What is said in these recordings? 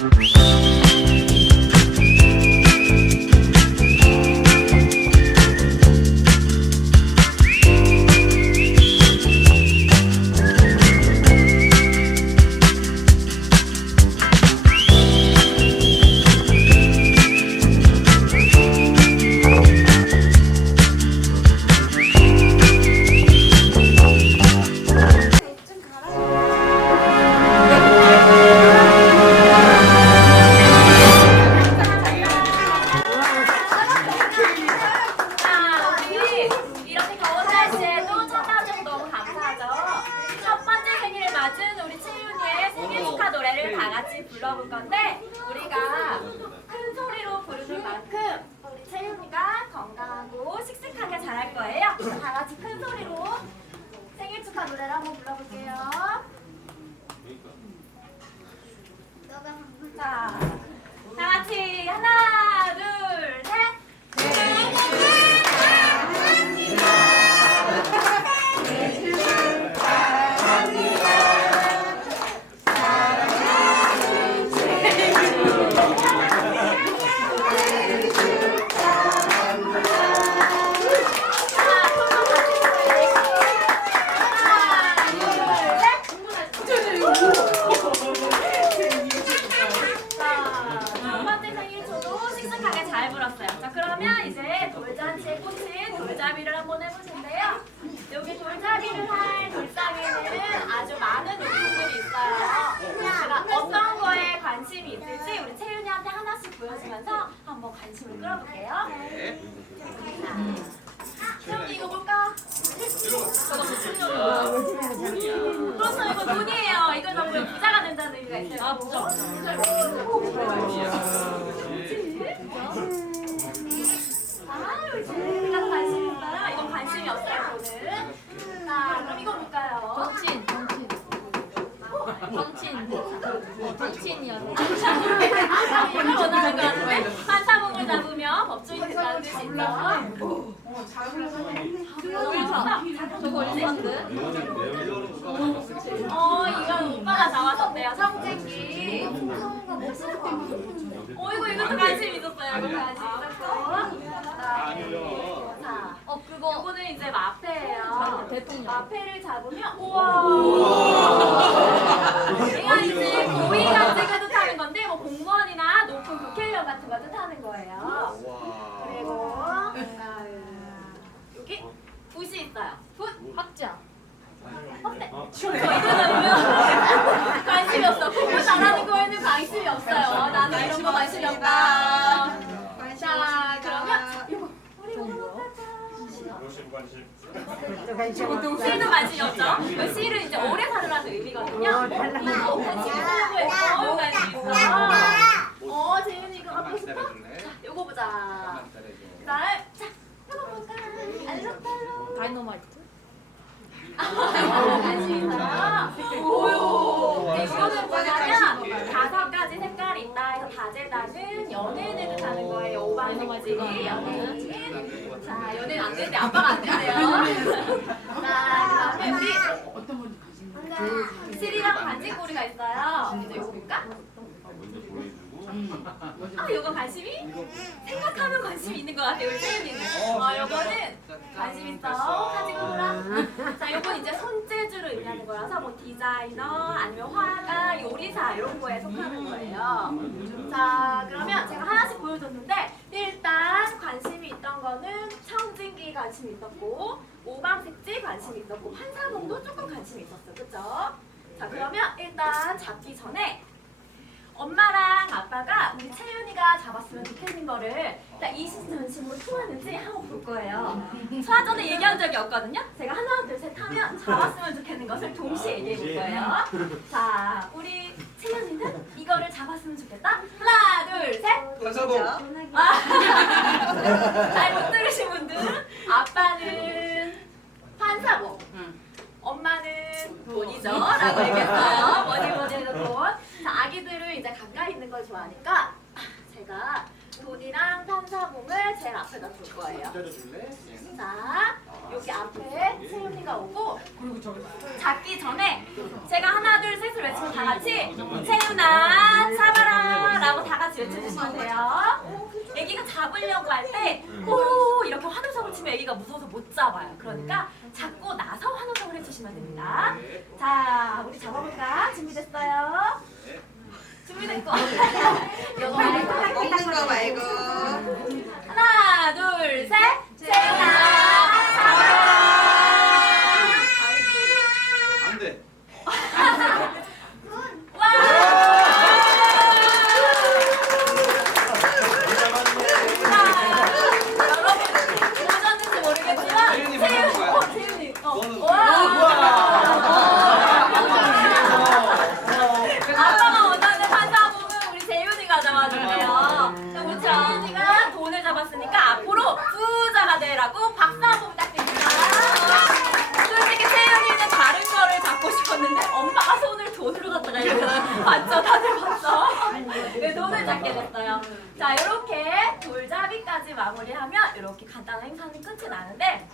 자, 불러볼 건데 우리가 큰 소리로 부르는 만큼 우리 채윤이가 건강하고 씩씩하게 자랄 거예요. 다 같이 큰 소리로 생일 축하 노래를 한번 불러볼게요. 자, 그러면 이제 돌잔치에 꽂힌 돌잡이를 한번 해볼 텐데요. 여기 돌잡이를 할 돌상에는 아주 많은 의류들이 있어요. 제가 어떤 거에 관심이 있을지 우리 채윤이한테 하나씩 보여주면서 한번 관심을 끌어볼게요. 채윤이 이거 볼까? 그렇죠, 이거 돈이에요. 이걸 먹으면 부자가 된다는 의미가 있어요. 아, 부자. 아유, 제가 관심 있어요. 이건 관심이 없어요, 저는. 자, 그럼 이거 볼까요? 정친, 정친. 정친. 정친이요. 이걸 원하는 거 같은데? 판사봉을 잡으면 법조인이 된다는 뜻이 있죠. 오일사. 저거 얼마인데? 어, 이건 오빠가 잡았었대요. 성진기. 어, 이거 이것도 관심 있었어요. 이거 관심 있었고. 자, 어, 그거 이거는 이제 마페예요. 대통령. 마페를 잡으면 우와. 얘가 이제 고위가 찍어도 타는 건데 뭐 공무원이나 높은 국회의원 같은 거 뜻하는 거예요. 그리고 여기 붓이 있어요. 붓. 학자. 어때? 저 이거 잡으면 관심이 없어. 공부 잘하는 거에는 관심이 없어요. 나는 이런 거 관심이 없다. 자, 그러면 이거 우리 뭐 할까? 실도 관심이 없죠? 그 실은 이제 오래 살으라는 의미거든요. 이거 있는 거에 너무 관심 있어. 어, 재윤이 이거 갖고 싶어? 요거 보자. 그 다음 자, 이거 볼까? 알록달록. 다이너마이트. 관심 있어요. 오요. 이거는 뭐냐면 다섯 가지 색깔이 있다 해서 다재다는 연예인을 뜻하는 거예요. 오방색지 연예인. 자, 연예인 안 되는데 아빠가 안 된대요. 자, 그다음에 우리 실이랑 반지꼬리가 있어요. 이제 이거 볼까? 아, 이거 관심이? 생각하면 관심이 있는 것 같아요, 우리 세윤이는. 어, 요거는 관심 있어. 가지고 자, 요건 이제 손재주를 의미하는 거라서 뭐 디자이너, 아니면 화가, 요리사 이런 거에 속하는 거예요. 자, 그러면 제가 하나씩 보여줬는데 일단 관심이 있던 거는 청진기 관심이 있었고 오방색지 관심이 있었고 환사봉도 조금 관심이 있었어, 그쵸? 자, 그러면 일단 잡기 전에 엄마랑 아빠가 우리 채윤이가 잡았으면 좋겠는 거를 딱 이심전심으로 통하는지 한번 볼 거예요. 소화 전에 얘기한 적이 없거든요. 제가 하나 둘 셋 하면 잡았으면 좋겠는 것을 동시에 얘기해 볼 거예요. 자, 우리 채윤이는 이거를 잡았으면 좋겠다. 하나 둘 셋. 반사봉. 아, 잘못 들으신 분들은 아빠는 환사복, 엄마는 돈이죠. 라고 얘기했어요. 뭐니 뭐니 해도 돈. 자, 아기들은 이제 가까이 있는 걸 좋아하니까 제가 돈이랑 환사봉을 제일 앞에다 둘 거예요. 기다려줄래? 자, 여기 앞에 세윤이가 오고 잡기 전에 제가 하나 둘 셋을 외치면 다 같이 세윤아 잡아라 박수 쳐주시면 돼요. 애기가 잡으려고 할 때 오 이렇게 환호성을 치면 애기가 무서워서 못 잡아요. 그러니까 잡고 나서 환호성을 해주시면 됩니다. 자, 우리 잡아볼까? 준비됐어요? 준비됐고. 이거 말고 먹는 잡았으니까 앞으로 부자가 되라고 박수 한번 부탁드립니다. 솔직히 세윤이는 다른 거를 잡고 싶었는데 엄마가 손을 돈으로 갖다가 이렇게 봤죠? 다들 봤죠? 네, 돈을 잡게 됐어요. 자, 이렇게 돌잡이까지 마무리하면 이렇게 간단한 행사는 끝이 나는데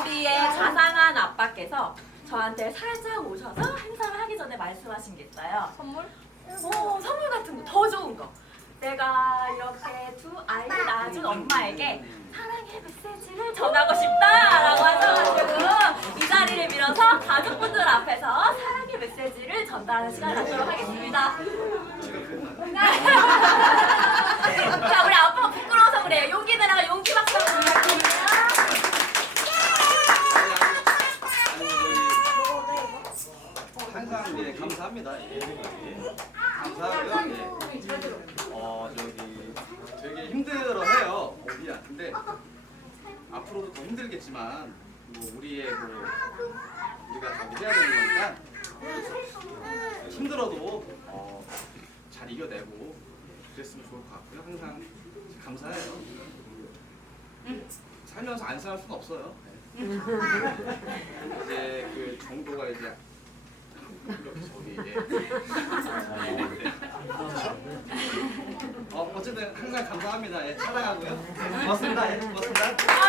우리의 자상한 아빠께서 저한테 살짝 오셔서 행사를 하기 전에 말씀하신 게 있어요. 선물? 어, 선물 같은 거, 더 좋은 거. 내가 이렇게 두 아이를 낳아준 엄마에게 사랑의 메시지를 전하고 싶다라고 하셔가지고 이 자리를 빌어서 가족분들 앞에서 사랑의 메시지를 전달하는 시간을 갖도록 하겠습니다. 자, 우리 아빠가 부끄러워서 그래요. 용기 내라가 용기 박수 한번 부탁드립니다. 항상 예, 감사합니다. 예, 예. 감사하고요. 예. 어 저기 되게 힘들어해요. 우리야. 근데 앞으로도 더 힘들겠지만 뭐 우리의 뭐 우리가 다 해야 되는 거니까 힘들어도 어, 잘 이겨내고 그랬으면 좋을 것 같고요. 항상 감사해요. 살면서 안 살 수는 없어요. 네. 이제 그 정도가 이제 어 어쨌든 항상 감사합니다. 예, 사랑하고요. 고맙습니다. 예, 고맙습니다.